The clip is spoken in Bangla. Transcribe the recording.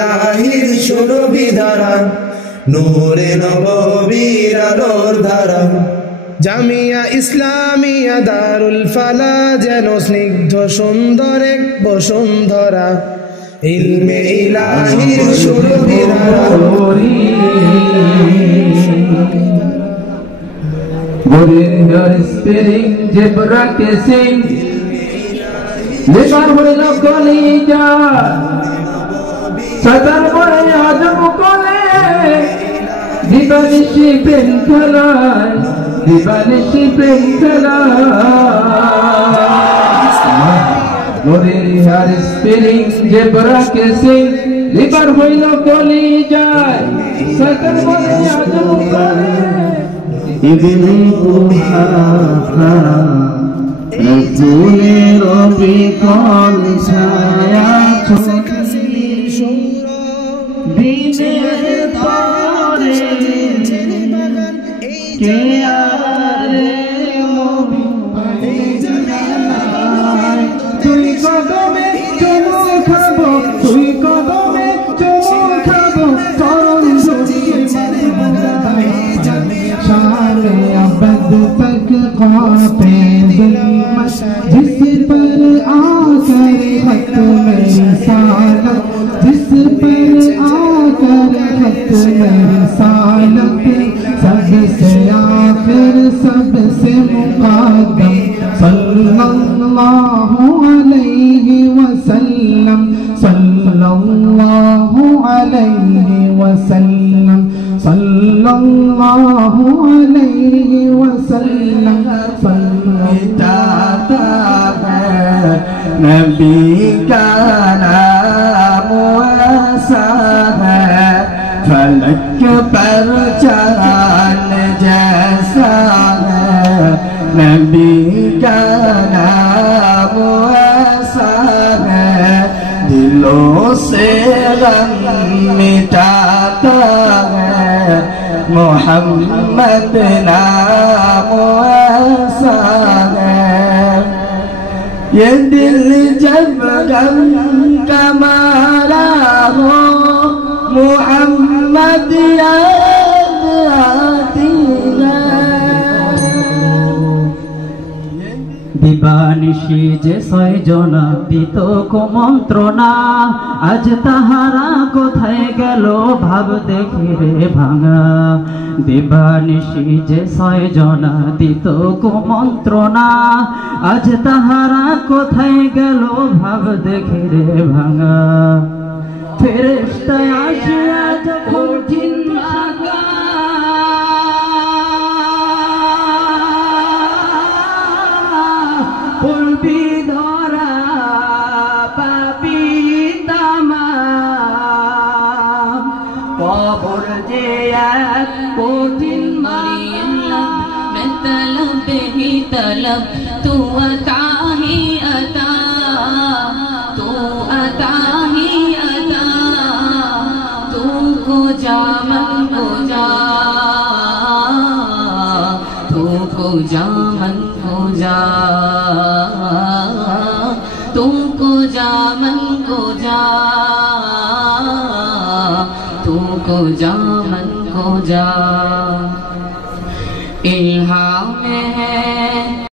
ইলাহির সুরবিধারা, নূরে নববীর আলোর ধারা। জামিয়া ইসলামিয়া দারুল ফালা যেন স্নিগ্ধ সুন্দর এক বসুন্ধরা, ইলমে ইলাহির সুরবিধারা। Warrior spinning, zebra kissing, lebar holo kolija, satar bore adam kole, dibanishi prem khalai, dibanishi prem khalai. Warrior spinning, zebra kissing, lebar holo kolija, satar bore adam kole. ইবনে কুহাফা রাসূলের বিকল ছায়া দিনের পরে কে আরে তুই কদমে চুমু খাবো, তুই কদমে চুমু খাবো, চরণ জড়িয়ে शारे अबद तक क़ाते ज़ुल्मत, जिस पर आकर खत्म रिसालत, जिस पर आकर खत्म रिसालत, सबसे आखिर सबसे मुक़द्दम सल्लल्लाहु अलैहि वसल्लम, सल्लल्लाहु अलैहि वसल्लम, सल्लल्लाहु अलैहि वसल्लम। मिटाता है नबी का नाम ऐसा है, फलक पर चांद जैसा है, नबी का नाम ऐसा है, दिलों से गम मिटाता है, मोहम्मद नाम ऐसा है। ये दिल जब गम का मारा हो, मोहम्मद याद आती है। দিবানিশি যে ছয়জনা দিত কুমন্ত্রণা, আজ তাহারা কোথায় গেল ভাব দেখি রে ভাঙা। দিবানিশি যে ছয়জনা দিত কুমন্ত্রণা, আজ তাহারা কোথায় গেল ভাব দেখি রে ভাঙা। ফেরেশতা আসিয়া যখন জিন ভাঙা, পড়বি ধরা পাবি তামাম, কবর যে এক কঠিন तलब ही तलब, तू अता ही अता, तू अता ही अता, तू को जा मन को जा, तू को जा मन को जा, तू को जा मन को जा, तू को जा मन को जा। इल्हा